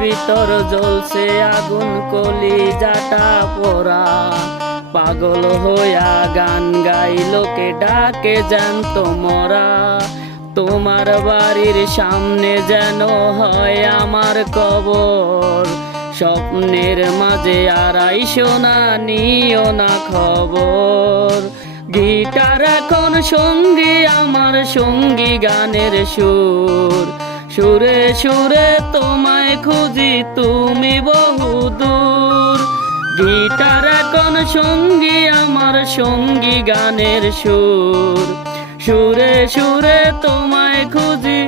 ভিতর জ্বলছে আগুন, কলিজাটা পোড়া। পাগল হইয়া গান গাই, লোকে ডাকে জ্যান্ত মরা। তোমার বাড়ির সামনে যেন হয় আমার কবর, স্বপ্নের মাঝে আড়াইশো না, নিও না খবর। গিটার এখন সঙ্গী আমার, সঙ্গী গানের সুর। সুরে সুরে তোমায় খুঁজি, তুমি বহুদূর। গিটার এখন সঙ্গী আমার, সঙ্গী গানের সুর। সুরে সুরে তোমায় খুঁজি।